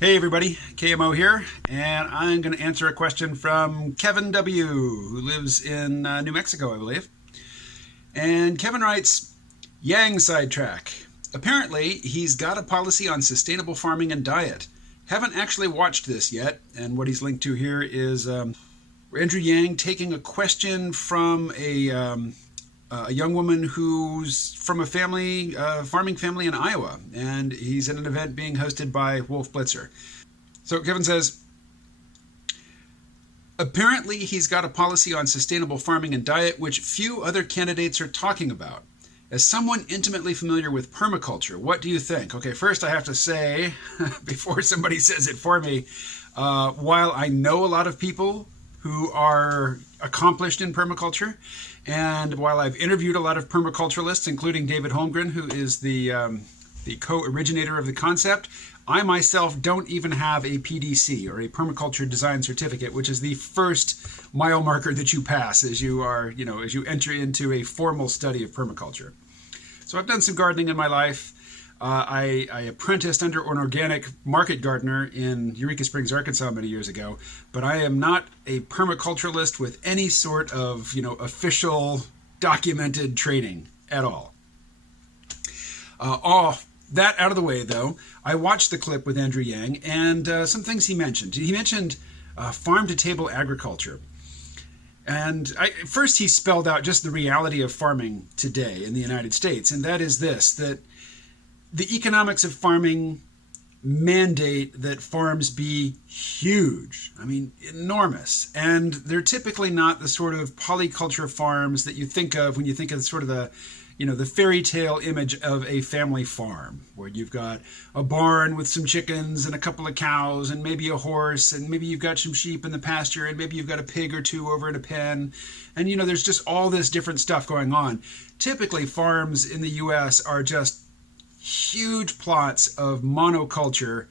Hey everybody, KMO here, and I'm going to answer a question from Kevin W., who lives in New Mexico, I believe. And Kevin writes, Yang sidetrack. Apparently, he's got a policy on sustainable farming and diet. Haven't actually watched this yet, and what he's linked to here is Andrew Yang taking a question from a young woman who's from a farming family in Iowa, and he's at an event being hosted by Wolf Blitzer. So Kevin says, apparently he's got a policy on sustainable farming and diet which few other candidates are talking about. As someone intimately familiar with permaculture, what do you think? Okay, first I have to say, before somebody says it for me, while I know a lot of people who are accomplished in permaculture, and while I've interviewed a lot of permaculturalists, including David Holmgren, who is the co-originator of the concept, I myself don't even have a PDC, or a permaculture design certificate, which is the first mile marker that you pass as you enter into a formal study of permaculture. So I've done some gardening in my life. I apprenticed under an organic market gardener in Eureka Springs, Arkansas many years ago, but I am not a permaculturalist with any sort of, official documented training at all. That out of the way, though, I watched the clip with Andrew Yang and some things he mentioned. He mentioned farm-to-table agriculture. And first he spelled out just the reality of farming today in the United States, and that is this, that the economics of farming mandate that farms be huge. I mean, enormous. And they're typically not the sort of polyculture farms that you think of when you think of sort of the fairy tale image of a family farm, where you've got a barn with some chickens and a couple of cows and maybe a horse, and maybe you've got some sheep in the pasture, and maybe you've got a pig or two over in a pen. And, there's just all this different stuff going on. Typically, farms in the U.S. are just huge plots of monoculture,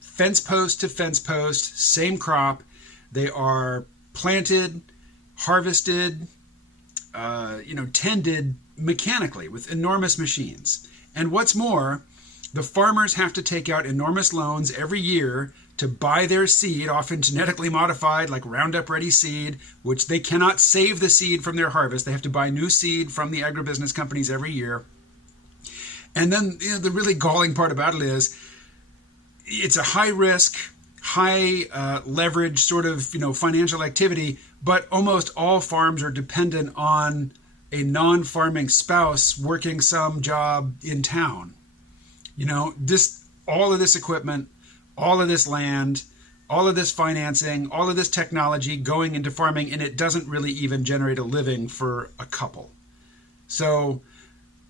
fence post to fence post, same crop. They are planted, harvested, tended mechanically with enormous machines. And what's more, the farmers have to take out enormous loans every year to buy their seed, often genetically modified, like Roundup Ready seed, which they cannot save the seed from their harvest. They have to buy new seed from the agribusiness companies every year. And then the really galling part about it is it's a high risk, high leverage sort of financial activity, but almost all farms are dependent on a non-farming spouse working some job in town. All of this equipment, all of this land, all of this financing, all of this technology going into farming, and it doesn't really even generate a living for a couple. So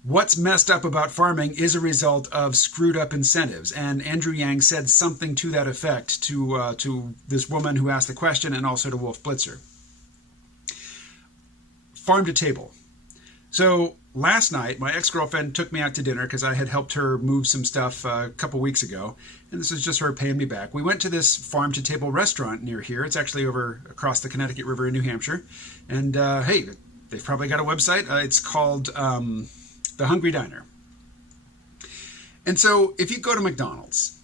what's messed up about farming is a result of screwed up incentives. And Andrew Yang said something to that effect to this woman who asked the question, and also to Wolf Blitzer. Farm to table. So last night, my ex-girlfriend took me out to dinner because I had helped her move some stuff a couple weeks ago. And this is just her paying me back. We went to this farm to table restaurant near here. It's actually over across the Connecticut River in New Hampshire. And hey, they've probably got a website. It's called The Hungry Diner. And so if you go to McDonald's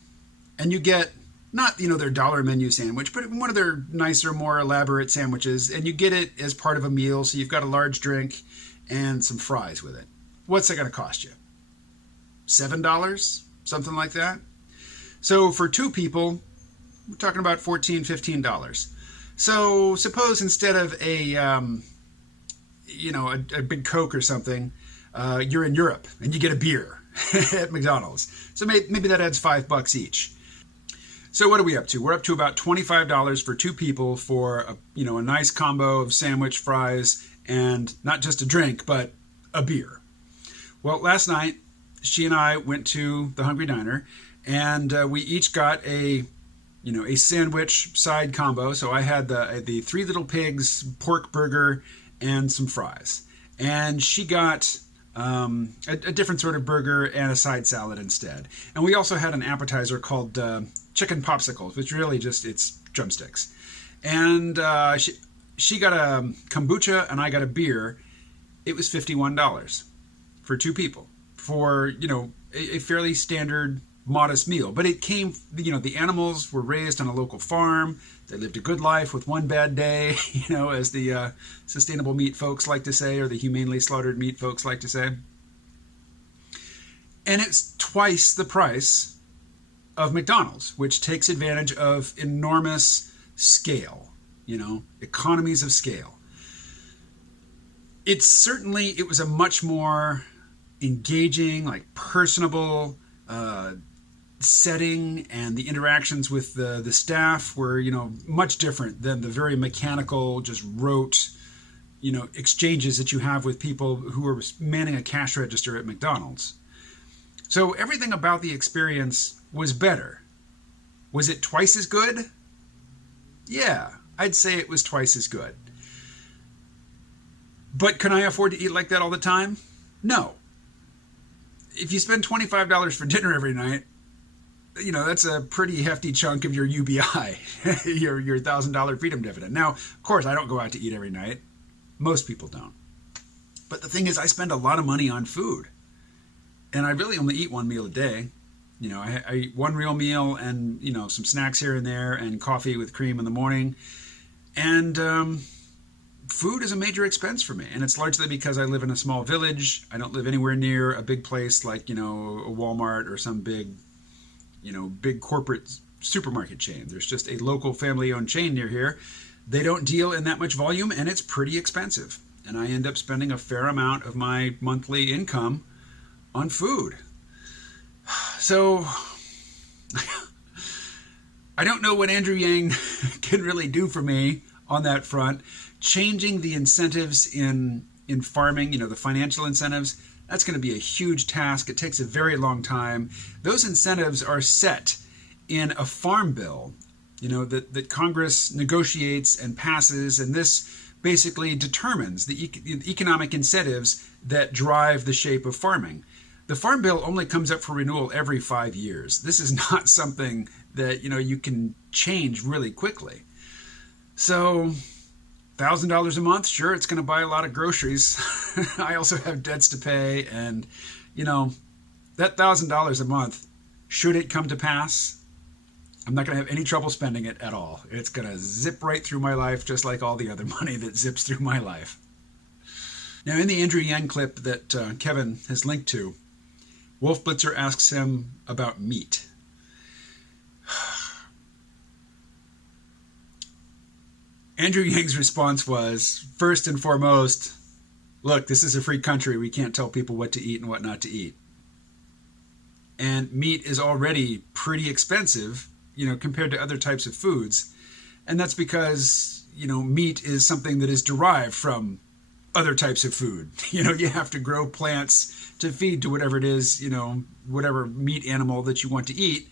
and you get not, their dollar menu sandwich, but one of their nicer, more elaborate sandwiches, and you get it as part of a meal, so you've got a large drink and some fries with it. What's that going to cost you? $7? Something like that? So for two people, we're talking about $14, $15. So suppose instead of a big Coke or something, you're in Europe and you get a beer at McDonald's. So maybe that adds $5 each. So what are we up to? We're up to about $25 for two people for a nice combo of sandwich, fries, and not just a drink, but a beer. Well, last night, she and I went to the Hungry Diner, and we each got a sandwich side combo. So I had the Three Little Pigs pork burger and some fries. And she got a different sort of burger and a side salad instead. And we also had an appetizer called chicken popsicles, which really it's drumsticks. And she got a kombucha and I got a beer. It was $51 for two people for, a fairly standard modest meal. But it came, the animals were raised on a local farm. They lived a good life with one bad day, as the sustainable meat folks like to say, or the humanely slaughtered meat folks like to say. And it's twice the price of McDonald's, which takes advantage of enormous scale, economies of scale. It was a much more engaging, like personable setting, and the interactions with the staff were, much different than the very mechanical, just rote, exchanges that you have with people who are manning a cash register at McDonald's. So everything about the experience was better. Was it twice as good? Yeah, I'd say it was twice as good. But can I afford to eat like that all the time? No. If you spend $25 for dinner every night, that's a pretty hefty chunk of your UBI, your $1,000 freedom dividend. Now, of course, I don't go out to eat every night. Most people don't. But the thing is, I spend a lot of money on food. And I really only eat one meal a day. I eat one real meal and, some snacks here and there and coffee with cream in the morning. And food is a major expense for me. And it's largely because I live in a small village. I don't live anywhere near a big place like, a Walmart or some big corporate supermarket chain. There's just a local family-owned chain near here. They don't deal in that much volume, and it's pretty expensive. And I end up spending a fair amount of my monthly income on food. So I don't know what Andrew Yang can really do for me on that front. Changing the incentives in farming, the financial incentives, that's going to be a huge task. It takes a very long time. Those incentives are set in a farm bill, that Congress negotiates and passes, and this basically determines the economic incentives that drive the shape of farming. The Farm Bill only comes up for renewal every 5 years. This is not something that, you can change really quickly. So $1,000 a month, sure, it's going to buy a lot of groceries. I also have debts to pay, and, that $1,000 a month, should it come to pass, I'm not going to have any trouble spending it at all. It's going to zip right through my life, just like all the other money that zips through my life. Now, in the Andrew Yang clip that Kevin has linked to, Wolf Blitzer asks him about meat. Andrew Yang's response was, first and foremost, look, this is a free country. We can't tell people what to eat and what not to eat. And meat is already pretty expensive, compared to other types of foods. And that's because, meat is something that is derived from other types of food. You have to grow plants to feed to whatever it is, whatever meat animal that you want to eat.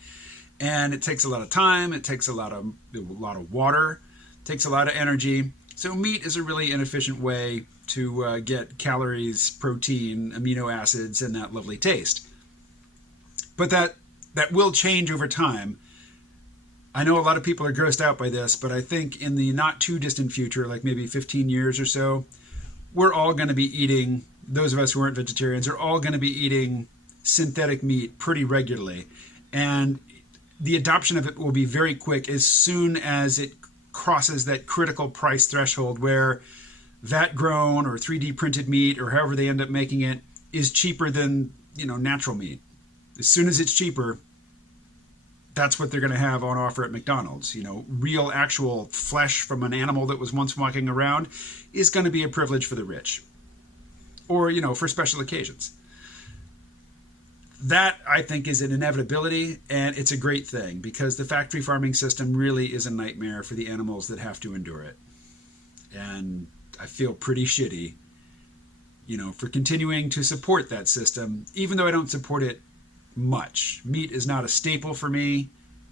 And it takes a lot of time. It takes a lot of water. It takes a lot of energy. So meat is a really inefficient way to get calories, protein, amino acids, and that lovely taste. But that will change over time. I know a lot of people are grossed out by this, but I think in the not too distant future, like maybe 15 years or so, we're all going to be eating, those of us who aren't vegetarians, are all going to be eating synthetic meat pretty regularly. And the adoption of it will be very quick as soon as it crosses that critical price threshold where vat-grown or 3D printed meat, or however they end up making it, is cheaper than, natural meat. As soon as it's cheaper, that's what they're going to have on offer at McDonald's. Real actual flesh from an animal that was once walking around is going to be a privilege for the rich, or, for special occasions. That, I think, is an inevitability, and it's a great thing, because the factory farming system really is a nightmare for the animals that have to endure it. And I feel pretty shitty, for continuing to support that system, even though I don't support it much. Meat is not a staple for me,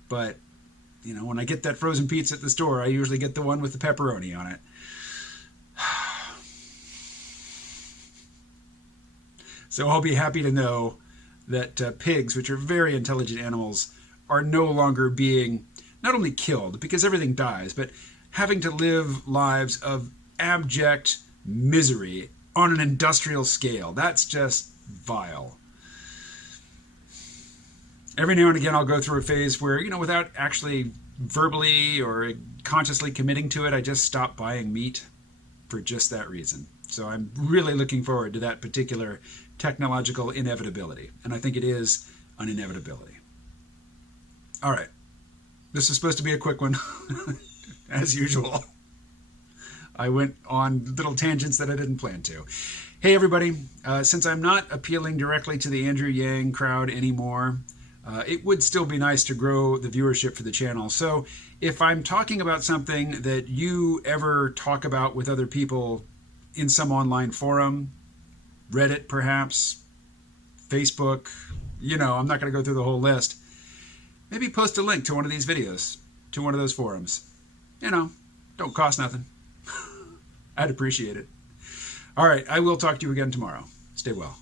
but, when I get that frozen pizza at the store, I usually get the one with the pepperoni on it. So I'll be happy to know that pigs, which are very intelligent animals, are no longer being not only killed, because everything dies, but having to live lives of abject misery on an industrial scale. That's just vile. Every now and again, I'll go through a phase where, without actually verbally or consciously committing to it, I just stop buying meat for just that reason. So I'm really looking forward to that particular technological inevitability. And I think it is an inevitability. All right. This is supposed to be a quick one, as usual. I went on little tangents that I didn't plan to. Hey, everybody. Since I'm not appealing directly to the Andrew Yang crowd anymore, it would still be nice to grow the viewership for the channel. So if I'm talking about something that you ever talk about with other people in some online forum, Reddit perhaps, Facebook, I'm not going to go through the whole list. Maybe post a link to one of these videos, to one of those forums. Don't cost nothing. I'd appreciate it. All right, I will talk to you again tomorrow. Stay well.